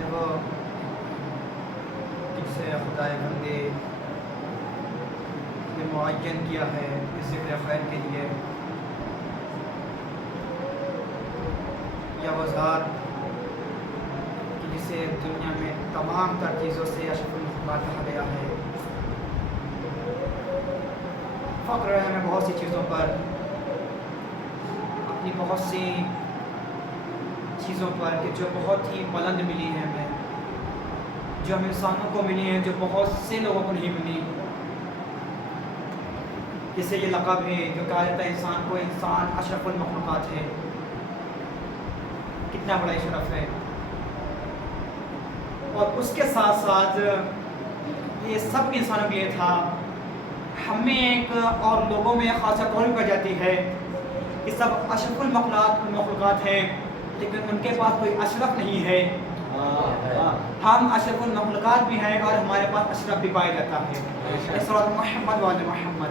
देखो किससे खुदाए बंदे ने मुअय्यन किया है इस ज़िक्र खैर के लिए या वो ज़ात कि जिसे दुनिया में तमाम तर चीज़ों से अशरफुल मखलूक़ात कहा गया है। फ़ख्र है हमें बहुत सी चीज़ों पर, अपनी बहुत सी चीज़ों पर कि जो बहुत ही बुलंद मिली है हमें, जो हम इंसानों को मिली हैं, जो बहुत से लोगों को नहीं मिली। जैसे ये लक़ब है जो कहा जाता है इंसान को, इंसान अशरफुल मखलूक़ात है। कितना बड़ा शरफ है। और उसके साथ साथ ये सब इंसानों के लिए था। हमें एक और लोगों में ख़ासा तौर पर जाती है कि सब अशरफुल मखलूक़ात हैं, लेकिन उनके पास कोई अशरफ नहीं है। हम अशरफुल मखलूक़ात भी हैं और हमारे पास अशरफ भी पाया जाता है। मोहम्मद वाले मोहम्मद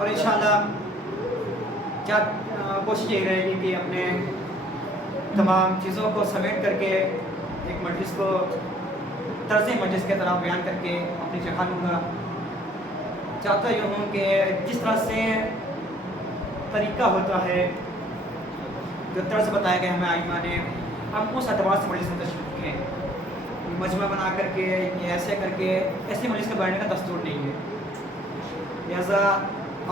और इंशाअल्लाह क्या कोशिश यही रहेगी कि अपने तमाम चीज़ों को समेट करके एक मजलिस को तर्ज़ मजलिस के तरह बयान करके अपनी जगह लूँगा। चाहता यूँ हूँ कि जिस तरह से तरीक़ा होता है, जो तर्ज बताया गया हमें आइमा ने, हम उस अतबार से मजलिस में तशरीफ़ रखें। मजमा बना करके ऐसे करके ऐसी मजलिस के बैठने का दस्तूर नहीं है। लिहाजा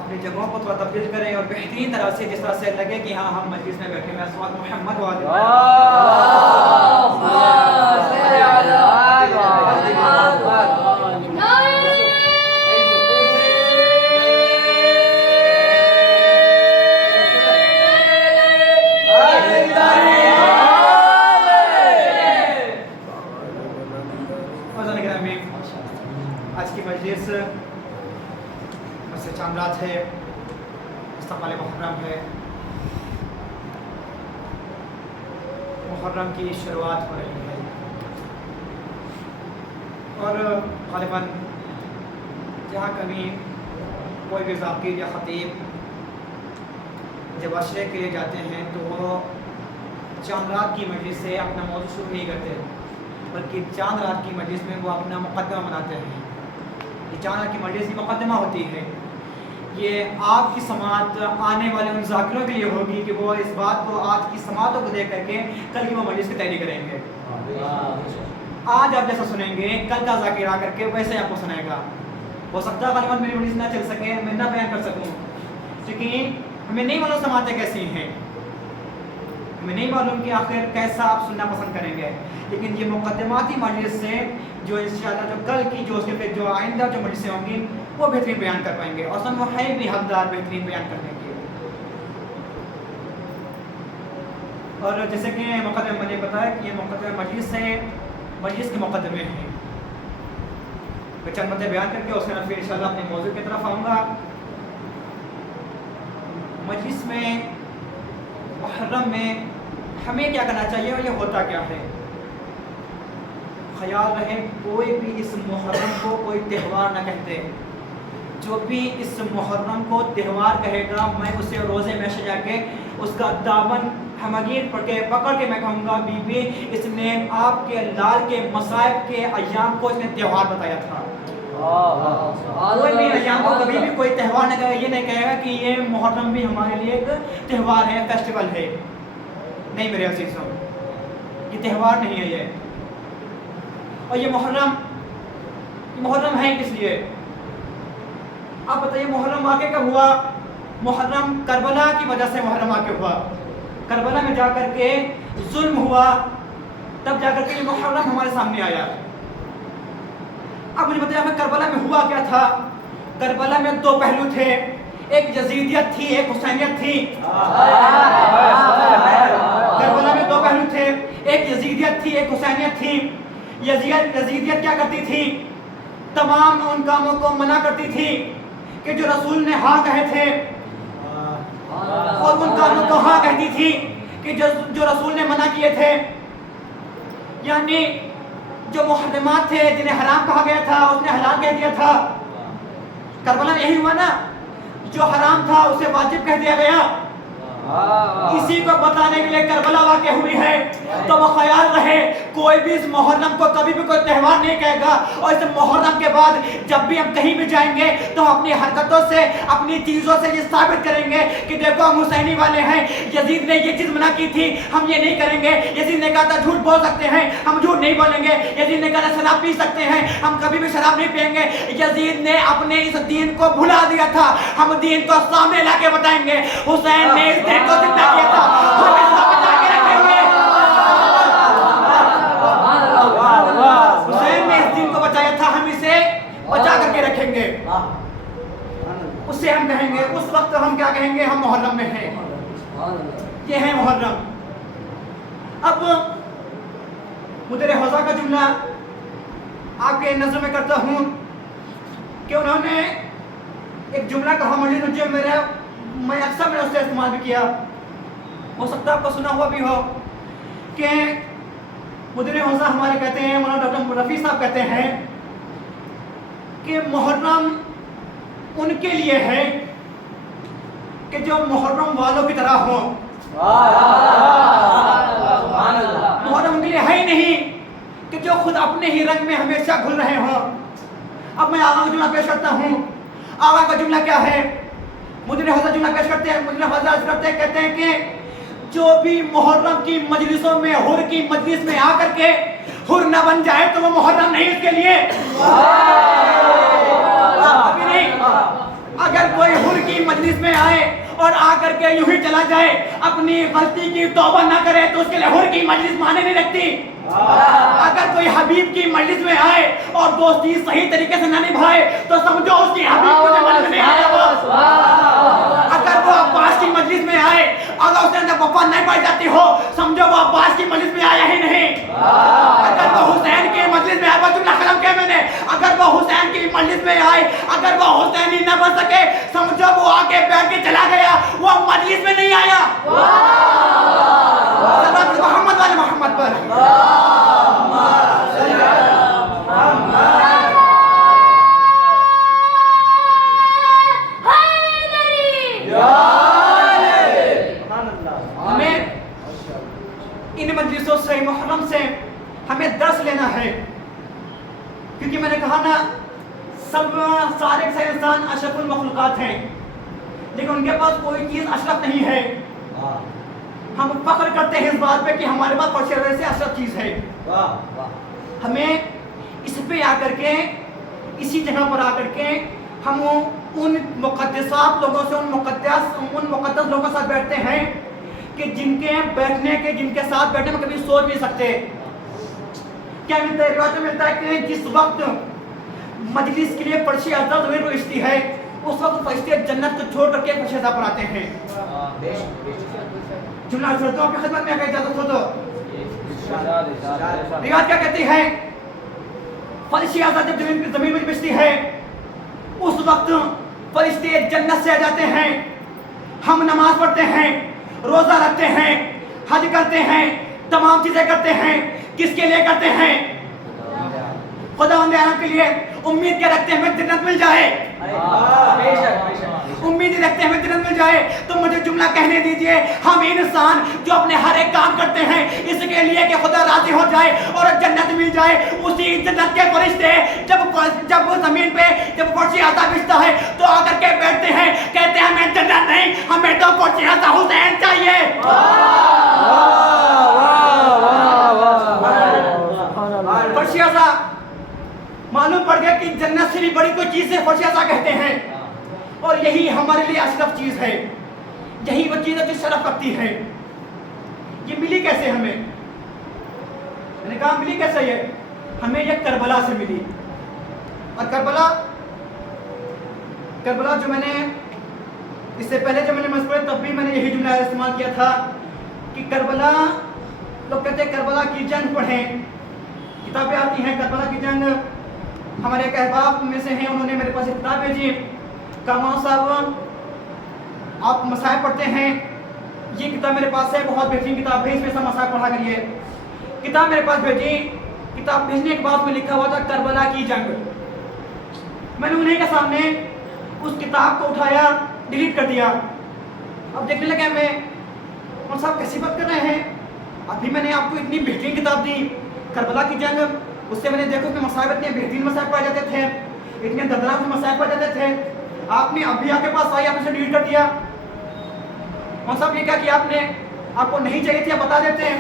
अपनी जगहों को थोड़ा तब्दील करें और बेहतरीन तरह से जिस तरह से लगे कि हाँ हम मजलिस में बैठे हैं। अस्सलाम मोहम्मद वाले आज की मजलिस से चांद रात है, इस्तक़बाल मुहर्रम है। मुहर्रम की शुरुआत हो रही है और ग़ालिबन जहाँ कभी कोई भी ज़ाकिर या ख़तीब जब अशरे के लिए जाते हैं तो वो चांद रात की मजलिस से अपना मौजू शुरू नहीं करते, बल्कि चांद रात की मजलिस में वो अपना मुक़द्दमा बनाते हैं। ये चांद रात की मजलिस की मुक़द्दमा होती है। ये आपकी समात आने वाले उन ज़ाकिरों के लिए होगी कि वो इस बात को, आज की समातों को देख करके कल की वो मजलिस की तैयारी करेंगे। आज आप जैसा सुनेंगे कल का ज़ाकिर आकर के वैसे आपको सुनाएगा। हो सकता है ग़ालिबन मेरी मजलिस ना चल सके, मैं ना बयान कर सकूँ, क्योंकि हमें नहीं मालूम समातें कैसी हैं। हमें नहीं मालूम कि आखिर कैसा आप सुनना पसंद करेंगे, लेकिन ये मुकद्दमाती मजलिस से जो इंशाअल्लाह जो कल की जो उसके फिर जो आइंदा जो मजलिसें होंगी वो बेहतरीन बयान कर पाएंगे, और सब वो है भी हकदार बेहतरीन बयान करने के। और जैसे कि मुकद्दमे मैंने बताया कि ये मुकद्दमे मजलिस से मजलिस के मुकद्दमे हैं। मैं चंद बातें बयान करके उसके बाद फिर इंशाअल्लाह अपने मौजू की तरफ आऊँगा। मजलिस में मुहर्रम में हमें क्या करना चाहिए और ये होता क्या है। ख्याल रहे कोई भी इस मुहर्रम को कोई त्यौहार ना कहते। जो भी इस मुहर्रम को त्यौहार कहेगा मैं उसे रोज़े में सजा के उसका दामन हमगीर पकड़ के मैं कहूँगा बीबी इसने आपके लाल के मसाइब के अय्याम को इसने त्यौहार बताया था। कोई भी अय्याम को कभी भी कोई त्यौहार नहीं कहेगा, ये नहीं कहेगा कि ये मुहर्रम भी हमारे लिए एक त्यौहार है, फेस्टिवल है। नहीं मेरे अजीज़ों, ये त्यौहार नहीं है ये। और ये मुहर्रम है किस लिए? आप बताइए मुहर्रम आके कब हुआ? मुहर्रम करबला की वजह से मुहर्रम आके हुआ। करबला में जाकर के जुल्म हुआ, तब जाकर के ये मुहर्रम हमारे सामने आया। अब मुझे बताइए करबला में हुआ क्या था? करबला में दो पहलू थे, एक यजीदियत थी, एक हुसैनियत थी। करबला में दो पहलू थे, एक यजीदियत थी, एक हुसैनियत थी। यजीदियत क्या करती थी? तमाम उन कामों को मना करती थी कि जो रसूल ने हाँ कहे थे, और उन कामों को हाँ कहती थी कि जो रसूल ने मना किए थे। यानी जो मुहर्रमात थे जिन्हें हराम कहा गया था उसने हलाल कह दिया था। करबला में यही हुआ ना, जो हराम था उसे वाजिब कह दिया गया। इसी को बताने के लिए करबला वाक़या हुई है। तो वो ख्याल रहे कोई भी इस मुहर्रम को कभी भी कोई त्यौहार नहीं कहेगा। और इस मुहर्रम के बाद जब भी हम कहीं भी जाएंगे तो अपनी हरकतों से अपनी चीज़ों से ये साबित करेंगे कि देखो हम हुसैनी वाले हैं, यजीद ने ये चीज़ मना की थी, हम ये नहीं करेंगे। यजीद ने कहा था झूठ बोल सकते हैं, हम झूठ नहीं बोलेंगे। यजीद ने कहा था शराब पी सकते हैं, हम कभी भी शराब नहीं पिएंगे। यजीद ने अपने इस दीन को भुला दिया था, हम दीन को सामने ला के बताएंगे। हुसैन ने इस दीन को जिंदा किया था, हम इसको बचा के रखेंगे। हुसैन ने इस दीन को बचाया था, हम इसे बचा करके रखेंगे। उससे हम कहेंगे, उस वक्त हम क्या कहेंगे? हम मुहर्रम में हैं, ये है मुहर्रम। अब मुदीर हौज़ा का जुमला आपके नजर में करता हूँ कि उन्होंने एक जुमला कहा मौलवी जो मैं अक्सर मैंने उससे इस्तेमाल भी किया, हो सकता है आपको सुना हुआ भी हो, कि मुदीर हौज़ा हमारे कहते हैं, मौलाना डॉक्टर रफ़ी साहब कहते हैं कि मुहर्रम उनके लिए है कि जो मुहर्रम वालों की तरह हो। मुहर्रम उनके लिए है ही नहीं कि जो खुद अपने ही रंग में हमेशा घुल रहे हो। अब मैं आगा का जुमला पेश करता हूँ। आगा का जुमला क्या है? मुदीर हौज़ा जुमला पेश करते हैं। मुदीर हौज़ा कहते हैं कि जो भी मुहर्रम की मजलिसों में हुर की मजलिस में आकर के हुर न बन जाए तो वो मुहर्रम नहीं उसके लिए। अभी नहीं, अगर कोई हुर की मजलिस में आए और आकर के यूं ही चला जाए, अपनी गलती की तौबा ना करे तो उसके लिए हुर की मजलिस माने नहीं रखती। अगर कोई हबीब की मजलिस में आए और दोस्ती सही तरीके से ना निभाए तो समझो उसकी हबीब को मजलिस में आया वो। अगर वो अब्बास की मजलिस में आए, अगर उसके अंदर वफा नहीं पाई जाती हो, समझो वो अब्बास की मजलिस में आया ही नहीं। अगर वो हुसैन की मजलिस में आए, जुमला खत्म किया मैंने, अगर वो हुसैन की मजलिस में आए, अगर वो हुसैनी न बन सके, समझो वो आके बैठ के चला गया, वो मजलिस में नहीं आया। मोहम्मद वाले मोहम्मद पर हमें इन मजलिसों से, मुहर्रम से हमें दर्स लेना है। क्योंकि मैंने कहा ना, सब सारे से इंसान अशरफुल मखलूकात हैं, लेकिन उनके पास कोई चीज़ अशरफ नहीं है। हम फख्र करते हैं इस बात पे कि हमारे पास परशेवर से अशरफ चीज़ है। हमें इस पे आकर के, इसी जगह पर आकर के हम उन मुक़द्दसात लोगों से, उन मुक़द्दस लोगों के साथ बैठते हैं कि जिनके बैठने के जिनके साथ बैठने में कभी सोच नहीं सकते। क्या मिलता है? रिवायत में मिलता है कि जिस वक्त मजलिस के लिए फर्श अज़द ज़मीन पर बिछती है उस वक्त फरिश्ते जन्नत को छोड़ करके फर्श अज़द पर आते हैं। जुमला हज़रतों की खिदमत में अगर इजाजत हो तो रिवायत क्या कहती है? फर्श अज़द जब जमीन पर बिछती है उस वक्त फरिश्ते जन्नत से आ जाते हैं। हम नमाज पढ़ते हैं, रोजा रखते हैं, हज करते हैं, तमाम चीजें करते हैं। किसके लिए करते हैं? खुदावंद आलम के लिए। उम्मीद क्या रखते हैं? हमें जन्नत मिल जाए। उम्मीद रखते हैं हमें जन्नत मिल जाए। तो मुझे जुमला कहने दीजिए, हम इंसान जो अपने हर एक काम करते हैं इसके लिए कि खुदा राजी हो जाए और जन्नत मिल जाए, उसी जन्नत के फरिश्ते जब वो जमीन पे जब फर्श अज़द बिछता है तो आकर के बैठते हैं, कहते हैं हमें जन्नत नहीं, हमें तो फर्श अज़द हुसैन चाहिए। फर्श अज़द मालूम पड़ गया कि जन्नत से भी बड़ी कोई चीज है फर्श अज़द कहते हैं। और यही हमारे लिए अशरफ चीज है, यही वो चीज है जो शरफ करती है। ये मिली कैसे हमें? मैंने कहा मिली कैसे? ये हमें ये करबला से मिली। और करबला जो मैंने इससे पहले जब मैंने मस्जिद पढ़े तब भी मैंने यही जुमला इस्तेमाल किया था कि करबला, लोग कहते हैं करबला की जंग पढ़ें, किताबें आती हैं करबला की जंग। हमारे एक अहबाब में से हैं, उन्होंने मेरे पास एक किताब भेजी, कहा साहब आप मसाइब पढ़ते हैं, ये किताब मेरे पास है, बहुत बेहतरीन किताब है, इसमें सब मसाइब पढ़ा करिए। किताब मेरे पास भेजी, किताब भेजने के बाद में लिखा हुआ था करबला की जंग। मैंने उन्हीं के सामने उस किताब को उठाया, डिलीट कर दिया। अब देखने लगे मैं, और साहब कैसी बात कर रहे हैं? अभी मैंने आपको इतनी बेहतरीन किताब दी करबला की जंग, उससे मैंने देखो कि मसाइब इतने बेहतरीन मसाइब पाए जाते थे, इतने दर्दनाक मसाइब पाए जाते थे, आपने अभी आपके पास आई, आपने डिलीट कर दिया। और साहब ये क्या किया आपने? आपको नहीं चाहिए थी, आप बता देते हैं।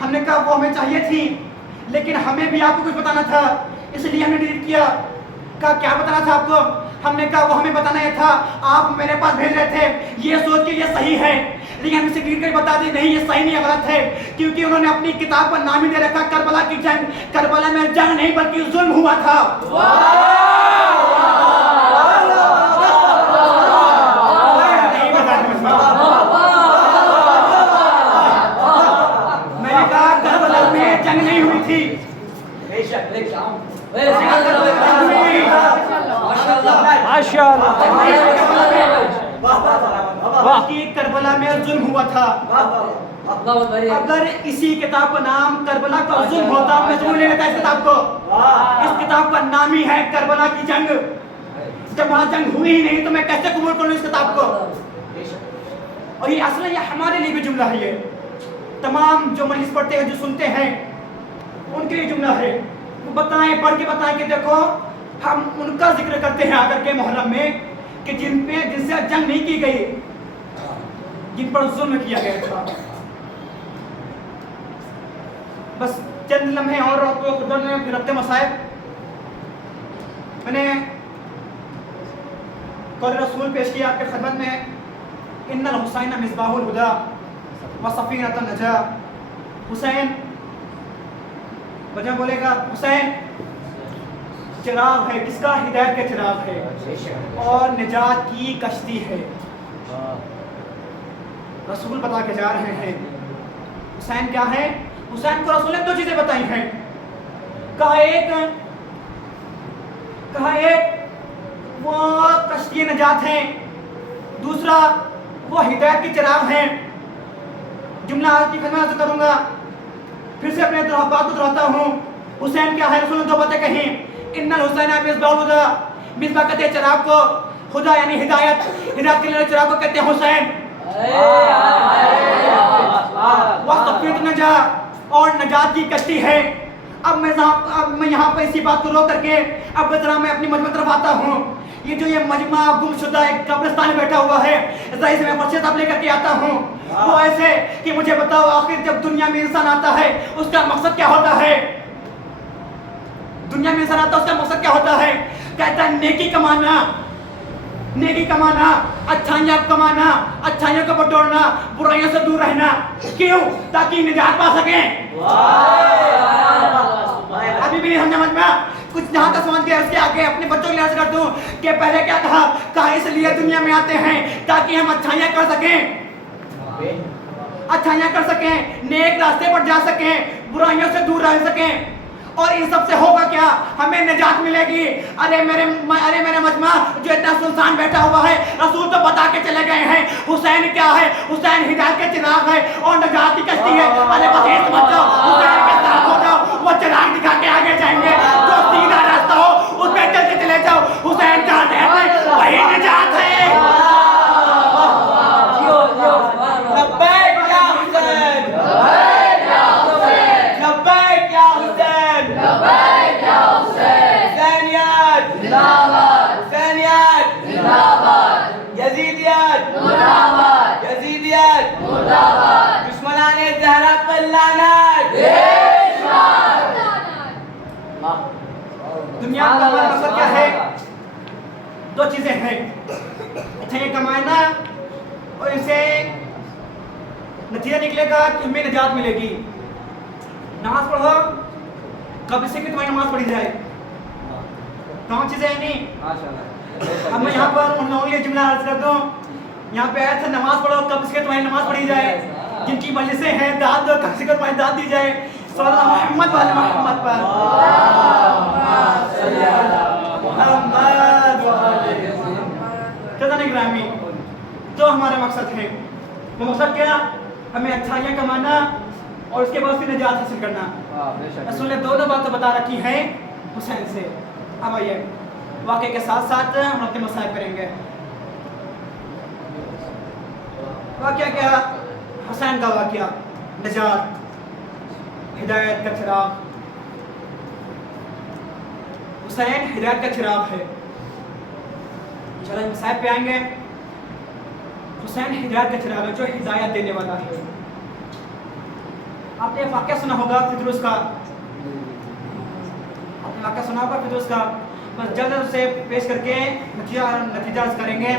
हमने कहा वो हमें चाहिए थी, लेकिन हमें भी आपको कुछ बताना था, इसलिए हमने डिलीट किया। कहा क्या बताना था आपको? हमने कहा वो हमें बताना यह था, आप मेरे पास भेज रहे थे ये सोच के ये सही है, लेकिन हम इसे डिलीट कर बता दी नहीं ये सही नहीं, गलत है, क्योंकि उन्होंने अपनी किताब पर नाम ही दे रखा करबला की जंग। करबला में जंग नहीं बल्कि जुल्म हुआ था। मैंने कहा करबला में जंग नहीं हुई थी। करबला में जुल्म हुआ था। अगर इसी किताब का नाम करबला का जुल्म होता, मैं जरूर ले लेता इस किताब को। इस किताब का नाम ही है करबला की जंग। जब वहां जंग हुई ही नहीं तो मैं कैसे कबूल करूं इस किताब को? और ये असल ये हमारे लिए भी जुमला है, ये तमाम जो मजलिस पढ़ते हैं, जो सुनते हैं, उनके लिए जुमला है। वो बताएं, पढ़ के बताएं कि देखो हम उनका जिक्र करते हैं आकर के मोहल्लम में कि जिनसे जंग नहीं की गई, जिन पर जुल्म किया गया था। बस चंद लम्हे और आपको खुद में फिर रखते मसाइब। मैंने कौल रसूल पेश किया आपके खिदमत में, इन्नल हुसैन मिसबाहुल हुदा व सफीनतुन नजा। हुसैन वजह बोलेगा, हुसैन चिराग है, किसका? हिदायत के चिराग है और निजात की कश्ती है। रसूल बता के जा रहे हैं हुसैन क्या है। हुसैन को रसूल ने दो चीजें बताई हैं। कहा एक वो कश्ती निजात है, दूसरा वो हिदायत के चिराग हैं। जुमला आज की खिदमत अर्ज करूंगा, फिर से अपने बात को दोहराता हूँ। हुसैन क्या है? रसूल ने दो बातें कही, इन्नल हुसैन मिसबाहुल हुदा, मिसबा कहते हैं चिराग को, हुदा यानी हिदायत, हिदायत के लिए चिराग को कहते हैं हुसैन। वह सफीनतुन नजा, और नजात की कश्ती है। अब मैं यहाँ पर इसी बात को रोक करके अब जरा मैं अपनी मजमा तरफ आता हूँ। ये जो ये मजमा गुमशुदा एक कब्रिस्तान में बैठा हुआ है, जाहिर मैं मस्जिद अब लेकर के आता हूँ। वो ऐसे कि मुझे बताओ आखिर जब दुनिया में इंसान आता है उसका मकसद क्या होता है? दुनिया में इंसान आता है उसका मकसद क्या होता है? कहता है नेकी कमाना, नेकी कमाना, अच्छाइयाँ कमाना, अच्छाइयों को बटोरना, बुराइयों से दूर रहना। क्यों? ताकि निजात पा सकें। अभी भी नहीं समझ में कुछ जहाँ तक समझ गया उसके आगे अपने बच्चों के लिए अर्ज कर दूं कि पहले क्या कहा इसलिए दुनिया में आते हैं ताकि हम अच्छाइयाँ कर सकें, अच्छाइयां कर सकें, नेक रास्ते पर जा सकें, बुराइयों से दूर रह सकें। और इन सब से होगा क्या? हमें निजात मिलेगी। अरे मेरे मजमा जो इतना सुनसान बैठा हुआ है, रसूल तो बता के चले गए हैं हुसैन क्या है। हुसैन हिदायत के चिराग है और निजात की कश्ती है। अरे बस ये समझ जाओ, हुसैन के साथ हो जाओ, वो चिराग दिखा के आगे जाएंगे। जो सीधा रास्ता हो उस पर चलते चले जाओ। हुसैन जहाँ रहते वही निजात है। दुश्मनाने ज़हरा पर लानत। दुनिया का हमारा मकसद क्या है? दो चीजें हैं, अच्छाइयाँ कमाना और इसे नतीजा निकलेगा कि हमें निजात मिलेगी। नमाज पढ़ो, कब से कि तुम्हारी नमाज पढ़ी जाए। दोनों चीजें हैं नहीं। अब मैं यहाँ पर उन लोगों के लिए जुमला अर्ज कर दूं, यहाँ पे आया था नमाज पढ़ो कब से तुम्हारी नमाज पढ़ी जाए। जिनकी मजलिसें हैं दाद दो कब से तुम्हारी दाद दी जाए। सल्लल्लाहु मोहम्मद वाले मोहम्मद पर ग्रामी। तो हमारा मकसद है, वो मकसद क्या? हमें अच्छाइयाँ कमाना और उसके बाद फिर निजात हासिल करना। रसूल ने दोनों बातें बता रखी हैं हुसैन से। अब आइए वाक़े के साथ साथ हम अपने मसाइल करेंगे। वाक़या क्या? हुसैन का वाक़या, निजात, हिदायत का चिराग। हुसैन हिदायत का चिराग है। चलो मसाइल पे आएंगे। हुसैन हिदायत का चिराग है, जो हिदायत देने वाला है। आपने वाक़या सुना होगा फिदरुस का, आपने वाक़या सुना होगा फिदरुस का। बस जल्द उसे पेश करके नतीजा करेंगे।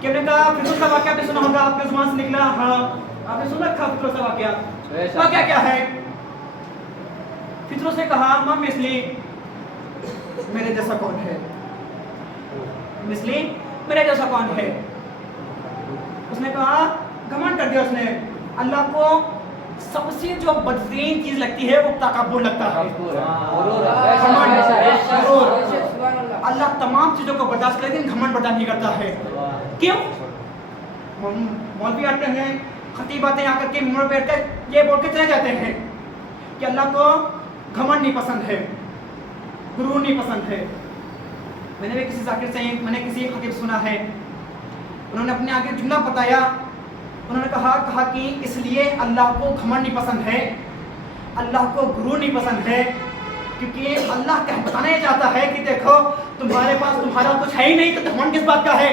क्या कहा? फिदरुस का वाक़या आपने सुना होगा, आपके ज़ुबान से निकला। हाँ, आपने सुना था फिदरुस का वाक़या। वाक़या क्या है? फिदरुस ने कहा, मां मिस्ली मेरे जैसा कौन है? मिस्ली मेरे जैसा कौन है? उसने कहा, घमंड कर दिया उसने। अल्लाह को सबसे जो बदतरीन चीज लगती है वो तकब्बुर लगता है। अल्लाह तमाम चीजों को बर्दाश्त करे लेकिन घमंड बर्दाश्त नहीं करता है। क्यों? मौलवी आते हैं, खतीब आते हैं, आकर के मुंह पे ये बोल के चले जाते हैं कि अल्लाह को घमंड नहीं पसंद है, गुरूर नहीं पसंद है। मैंने भी किसी जाकिर से, मैंने किसी खतीब सुना है, उन्होंने अपने आगे जुमला बताया। उन्होंने कहा कि इसलिए अल्लाह को घमंड नहीं पसंद है, अल्लाह को गुरूर नहीं पसंद है, क्योंकि अल्लाह क्या बताना ही चाहता है कि देखो तुम्हारे पास तुम्हारा कुछ है ही नहीं तो घमंड किस बात का है।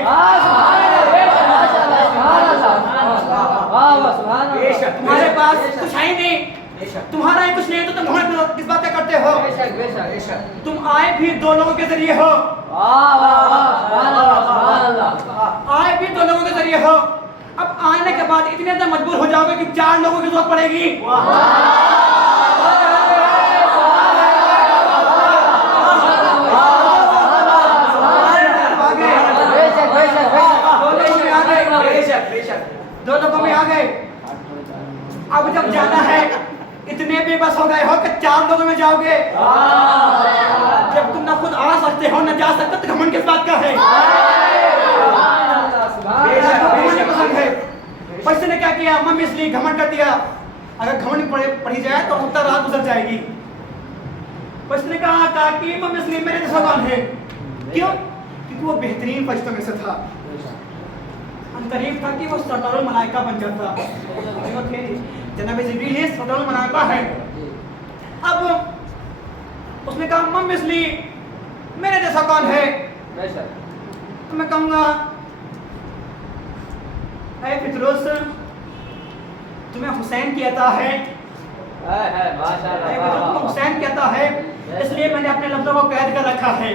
तुम्हारे पास कुछ है ही नहीं, तुम्हारा ही कुछ नहीं तो तुम घमंड किस बात का करते हो। तुम आए भी दो लोगों के जरिए हो, आए भी दो लोगों के जरिए हो। अब आने के बाद इतने ज्यादा मजबूर हो जाओगे कि 4 लोगों की जरूरत पड़ेगी। दो लोगों में आ गए। अब जब जाना है इतने बेबस हो गए हो कि 4 लोगों में जाओगे। जब तुम ना खुद आ सकते हो ना जा सकते तो घमंड किस बात का है? पश्चिम ने क्या किया? मम्मी इसलिए घमंड कर दिया। अगर घमंड पड़ी जाए तो उत्तर रात गुजर जाएगी। पश्चिम ने कहा कि मम्मी इसलिए मेरे जैसा कौन है? क्यों? क्योंकि वो बेहतरीन फरिश्तों में से था। करीब था कि वो सरदारुल मलाइका बन जाता। जनाब जिब्रील ही सरदारुल मलाइका है। अब उसने कहा मम्मी इसलिए मेरे जैसा कौन है? तो मैं कहूँगा ऐ फिदरुस तुम्हें हुसैन कहता है, हुसैन कहता है, इसलिए मैंने अपने लफ्ज़ों को कैद कर रखा है।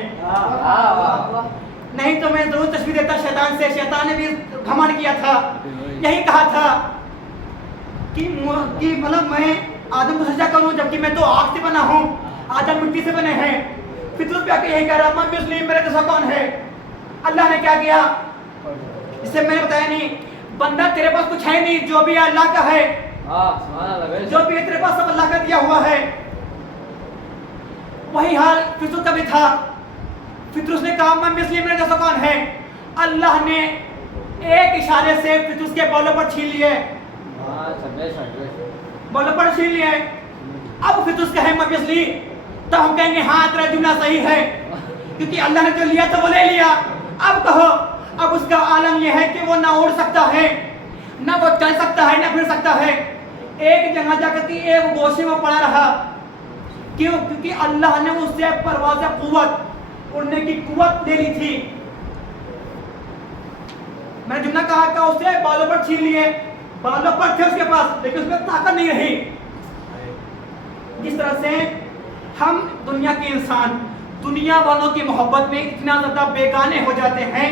नहीं तो मैं जरूर तशबीह देता शैतान से। शैतान ने भी घमंड किया था, यही कहा था कि मतलब मैं आदम को सजदा करूं जबकि मैं तो आग से बना हूं, आदम मिट्टी से बने हैं। फितरत पे आके यही कह रहा मैं मुस्लिम, मेरे जैसा कौन है। अल्लाह ने क्या किया, इससे मैंने बताया नहीं, बंदा तेरे पास कुछ है नहीं, जो भी अल्लाह का है, जो भी तेरे पास सब अल्लाह का दिया हुआ है। वही हाल फितरत का भी था। फितरत ने कहा मैं मुस्लिम, मेरे जैसा कौन है। अल्लाह ने एक इशारे से फितरत के बालों पर छीन लिए, बालों पर छीन लिए। अब फितरत कहे मैं मुस्लिम, तो हम कहेंगे हाँ तेरा जुमला सही है, क्योंकि अल्लाह ने जो लिया तो वो ले लिया। अब कहो, अब उसका आलम यह है कि वो ना उड़ सकता है, ना वो चल सकता है, ना फिर सकता है। एक जगह जाकर के एक गोशे में पड़ा रहा। क्यों? क्योंकि अल्लाह ने उससे परवाज़ कुव्वत, उड़ने की कुव्वत ले ली थी। मैंने जुमला कहा कि उससे बालों पर छीन लिए, बालों पर थे उसके पास, लेकिन उसमें ताकत नहीं रही। जिस तरह से हम दुनिया के इंसान दुनिया वालों की मोहब्बत में इतना ज़्यादा बेगाने हो जाते हैं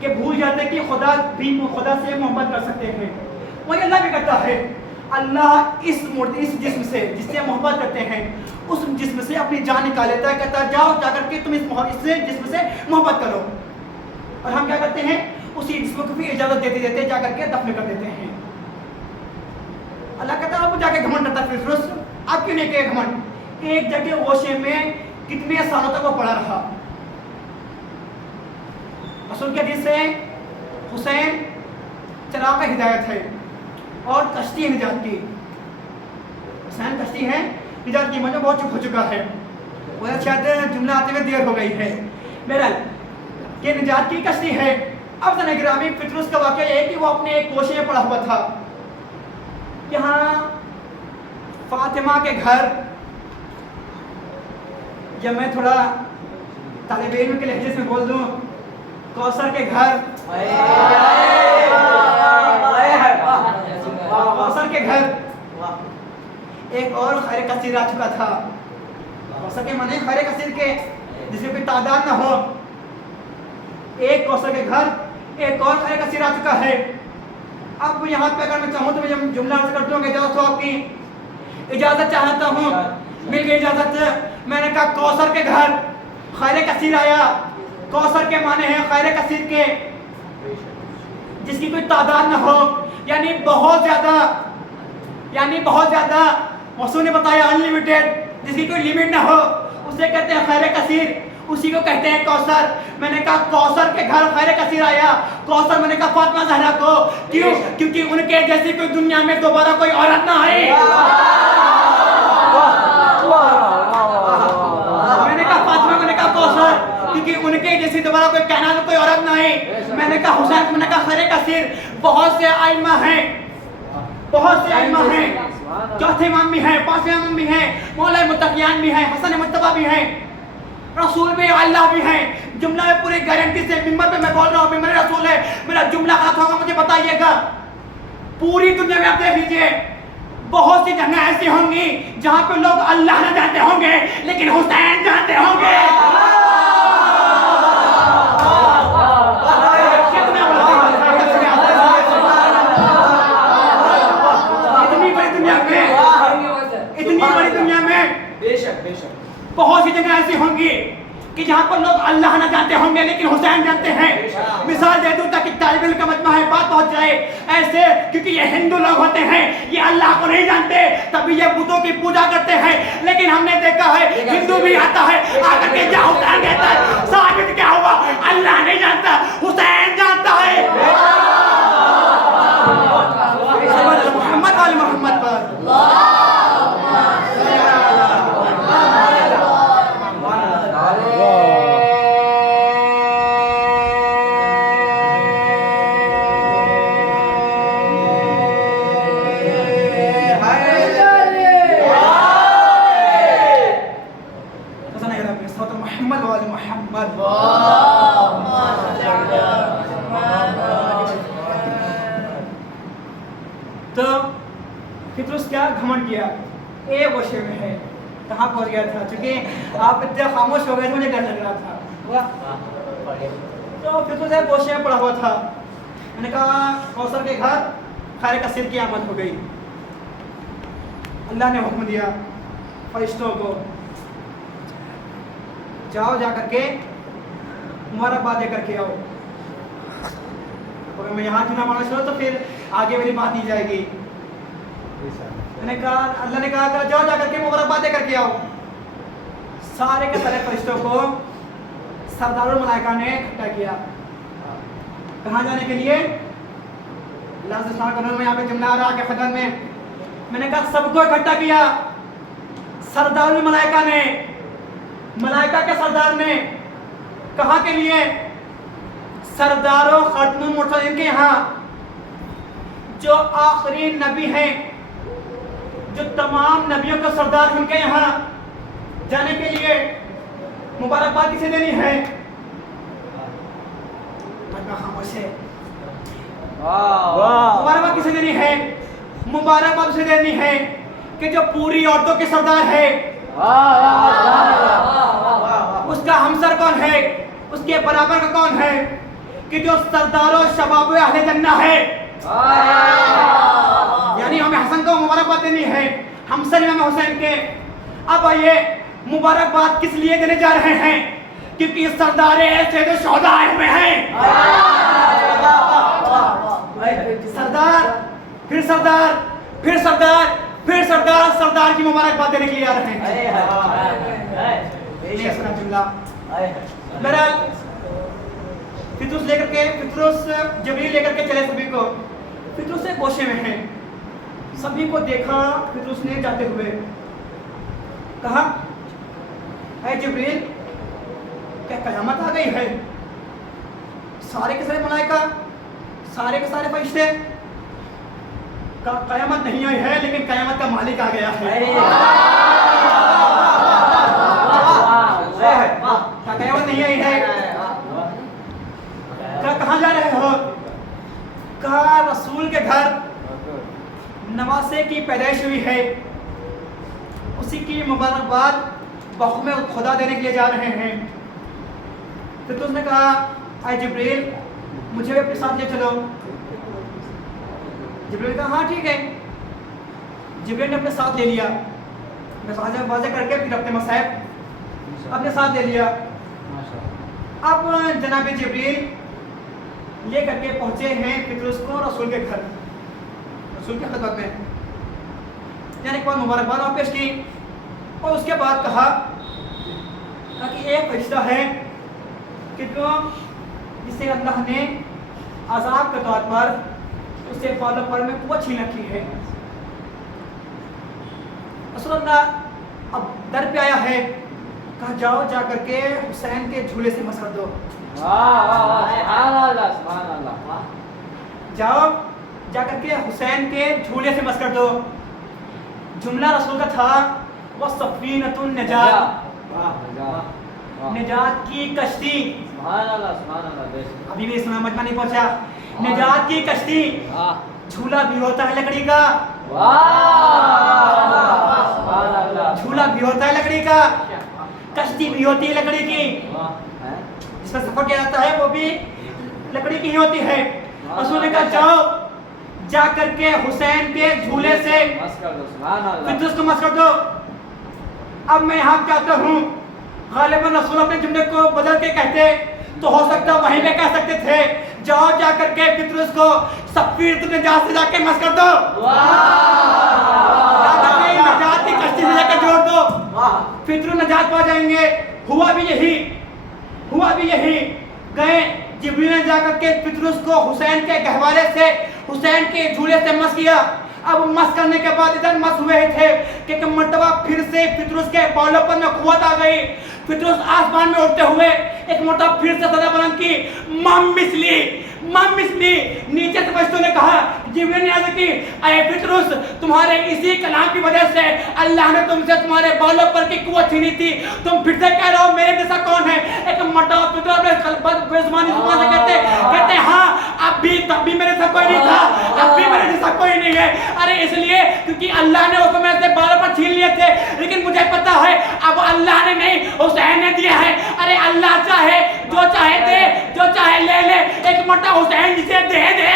कि भूल जाते हैं कि खुदा से मोहब्बत कर सकते हैं। वही अल्लाह भी करता है। अल्लाह इस जिस्म से जिससे मोहब्बत करते हैं, उस जिस्म से अपनी जान निकाल लेता है, कहता है जाओ जाकर के तुम इस जिस्म से मोहब्बत करो। और हम क्या करते हैं, उसी जिस्म को भी इजाज़त देते देते जाकर के दफन कर देते हैं। अल्लाह कहता है अब जाके घमंड करता है। फिर आप क्यों नहीं किए घमंड? एक जगह गोशे में कितने सालों तक वो पड़ा रहा। रसूल के हदीस से हुसैन चराग़ हिदायत है और कश्ती निजात की। हुसैन कश्ती है निजात की। मुझे बहुत चुप हो चुका है, वो शायद जुमला आते हुए देर हो गई है। मेरा ये निजात की कश्ती है। अब ज़रा गिरामी फितरत का वाक़या है कि वो अपने एक गोशे में पड़ा हुआ था। यहाँ फातिमा के घर, जब मैं थोड़ा तालिब इल्म के लहजे से बोल दूं, कौसर के घर, कौसर के घर एक और खैर कसीर आ चुका था। कौसर के माने खैर कसीर के जिसमें कोई तादाद ना हो। एक कौसर के घर एक और खैर कसीर आ चुका है। अब यहाँ पे अगर मैं चाहूँ तो मैं जुमला अर्ज कर दूंगा, इजाज़त हो आपकी? इजाज़त चाहता हूँ, मिल गई इजाज़त। मैंने कहा कौसर के घर खैर कसीर आया। कौसर के माने हैं खैर कसीर के, जिसकी कोई तादाद न हो, यानी बहुत ज़्यादा। मौसूल ने बताया अनलिमिटेड, जिसकी कोई लिमिट ना हो, उसे कहते हैं खैर कसीर, उसी को कहते हैं कौसर। मैंने कहा कौसर के घर खैर कसीर आया। कौसर मैंने कहा फातिमा ज़हरा को। क्यों? क्योंकि उनके जैसी कोई दुनिया में दोबारा कोई औरत ना आए। मैंने कहा फातिमा, मैंने कहा कौसर, क्योंकि उनके जैसी दोबारा कोई कहना में कोई औरत ना आए। मैंने कहा हुसैन, मैंने कहा खैर कसीर। बहुत से आइम्मा हैं, बहुत से आइम्मा हैं, चौथे इमाम भी हैं, पांचवें इमाम भी हैं, मौला मुत्तकियान भी हैं, हसन मुज्तबा भी हैं, रसूल भी, अल्लाह भी हैं। जुमला में पूरी गारंटी से मिंबर पे मैं बोल रहा हूँ, मिंबर रसूल है। मेरा जुमला गलत होगा मुझे बताइएगा। पूरी दुनिया में आप देख लीजिए, बहुत सी जगह ऐसी होंगी जहाँ पे लोग अल्लाह न जानते होंगे लेकिन हुसैन जानते होंगे। इतनी बड़ी दुनिया में बेशक बहुत सी जगह ऐसी होंगी कि जहाँ पर लोग अल्लाह न जानते होंगे लेकिन हुसैन जानते हैं। मिसाल दे दूं ताकि तालिब इल्म का मजमा है, बात पहुंच जाए। ऐसे क्योंकि ये हिंदू लोग होते हैं, ये अल्लाह को नहीं जानते, तभी ये बुतों की पूजा करते हैं। लेकिन हमने देखा है हिंदू भी आता है, आकर के क्या हुसैन कहता है, साबित क्या हुआ? अल्लाह नहीं जानता, हुसैन जानता है। मोहम्मद वाले मोहम्मद पर तो फितरत क्या घमंड किया, एक गोशे में है, कहाँ पहुँच गया था? क्योंकि आप इतने खामोश हो गए, मुझे डर लग रहा था। तो फिर तो गोशे में पड़ा हुआ था। मैंने कहा कौसर के घर खारे का सिर की आमद हो गई। अल्लाह ने हुक्म दिया फरिश्तों को, जाओ जा करके मुबारकबाद दे करके आओ। और मैं यहाँ जुना मारना शुरू तो फिर आगे मेरी बात नहीं जाएगी। मैंने कहा, अल्लाह ने कहा जाओ जा करके मुबारकबाद दे करके आओ। सारे के सारे फरिश्तों को सरदारुल मलाइका ने इकट्ठा किया। कहाँ जाने के लिए? में यहाँ पे जुमला आ रहा है खदन में। मैंने कहा सबको इकट्ठा किया सरदारुल मलाइका ने, मलाइका के सरदार ने। कहाँ के लिए? सरदारों खत्मुल मुरसलीन के यहाँ, जो आखिरी नबी हैं, जो तमाम नबियों का सरदार हैं, उनके यहाँ जाने के लिए मुबारकबाद किसे देनी है? खामोश है। मुबारकबाद किसे देनी है? मुबारकबाद उसे देनी है कि जो पूरी औरतों के सरदार है। उसका हमसर कौन है? उसके बराबर का कौन है? कि जो सरदारों शबाब अहले जन्नह है। यानी हमें हसन को मुबारकबाद देनी है, हमसर इमाम हुसैन के। अब आइए मुबारकबाद किस लिए देने जा रहे हैं? क्योंकि सरदार ऐसे तो शोहदा आए हुए हैं। सरदार फिर सरदार फिर सरदार फिर सरदार, सरदार की मुबारकबाद देने के लिए आ रहे हैं। फितरुस लेकर के, फितरुस जबरील लेकर के चले सभी को। फितरुस एक गोशे में है, सभी को देखा फितरुस ने जाते हुए। कहा, ऐ जबरील, क्या कयामत आ गई है? सारे के सारे मलाइका, सारे के सारे फरिश्ते, कयामत नहीं आई है, लेकिन कयामत का मालिक आ गया है। क्या कयामत नहीं आई है? कहाँ जा रहे हो? कहा रसूल के घर नवासे की पैदाइश हुई है, उसी की मुबारकबाद बखुमे खुदा देने के लिए जा रहे हैं। फिर तो उसने कहा, ऐ जिब्रील, मुझे भी अपने साथ ले चलो। जिब्रील ने कहा हाँ ठीक है। जिब्रील ने अपने साथ ले लिया, वाज़ेह करके फिर अपने मसाइब अपने साथ ले लिया। अब जनाब जिब्रील ले करके पहुंचे हैं फितरुस को रसूल के घर, रसूल के खिदमत में। यानी एक बार मुबारकबाद पेश की और उसके बाद कहा कि एक फरिश्ता है कि जिसे अल्लाह ने अज़ाब के तौर पर उससे फॉलो पर में कुव्वत छीन रखी है। रसूलुल्लाह अब दर पे आया है, कहा जाओ जा करके हुसैन के झूले से मसर दो। जाओ जा करके हुसैन के झूले से मस कर दो। जुमला रसूल का था, वह सफीनतुन निजात, निजात की कश्ती। अभी भी इस्लाम मजमा नहीं पहुंचा। निजात की कश्ती, झूला भी होता है लकड़ी का, झूला भी होता है लकड़ी का, कश्ती भी होती है लकड़ी की, जिसमें सफर किया जाता है वो भी लकड़ी की ही होती है। रसूल ने कहा जाओ जा करके हुसैन के झूले से फितरुस को मस कर दो। अब मैं यहाँ चाहता हूँ, गालिबन रसूल अपने जुमले को बदल के कहते तो हो सकता वहीं पे कह सकते थे, जाओ जा करके फितरुस को सफीर निजात से जाके मस कर दो, निजात की कश्ती से जाकर जोड़ दो, फितरुस निजात पा जाएंगे। हुआ भी यही। गए जिब्रील ने जाकर के फितरुस को हुसैन के गहवाले से, हुसैन के झूले से मस किया। अब मस करने के बाद इधर मस हुए थे कि एक मर्तबा फिर से फितरुस के बालोपन में कुव्वत आ गई। फितरुस आसमान में उड़ते हुए एक मर्तबा फिर से सदा बुलंद की, मम मिसली। नीचे से फरिश्तों ने कहा, जिब्रील ने अर्ज़ की, ऐ फितरुस, तुम्हारे इसी कलाम की वजह से अल्लाह ने तुमसे तुम्हारे बालों पर की कुव्वत छीनी थी। तुम फिर से कह रहे हो मेरे जैसा कौन है? एक मर्तबा फितरुस अपने बेज़ुबानी जुबान से कहते हाँ, अब भी तब भी मेरे जैसा कोई नहीं था, अब भी मेरे जैसा ऐसा कोई नहीं है। अरे इसलिए क्योंकि अल्लाह ने उसमें से बालों पर छीन लिए थे, लेकिन मुझे पता है अब अल्लाह ने नहीं, हुसैन ने दिया है। अरे अल्लाह चाहे जो चाहे दे, जो चाहे ले ले, एक मोटा हुसैन जिसे दे दे।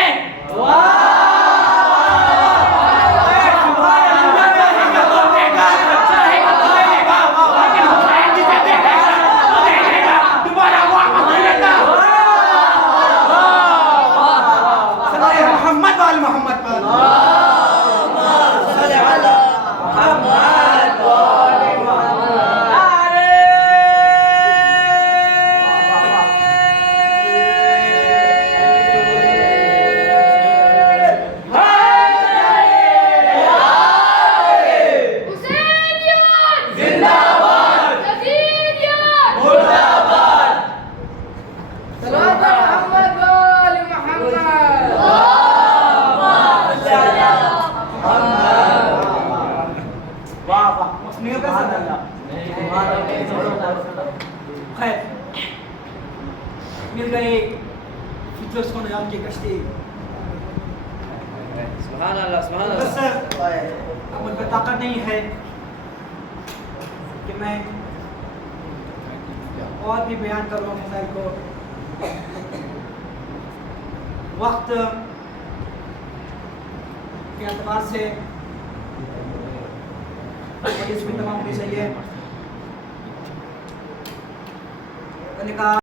खैर मिल गई फिरदौस को नाम की कश्ती। सुभान अल्लाह, सुभान बस अल्लाह। अब मुझ में ताकत नहीं है कि मैं और भी बयान करूँ मसाइल को। वक्त के एतबार से इसमें तमाम होनी चाहिए। मैंने कहा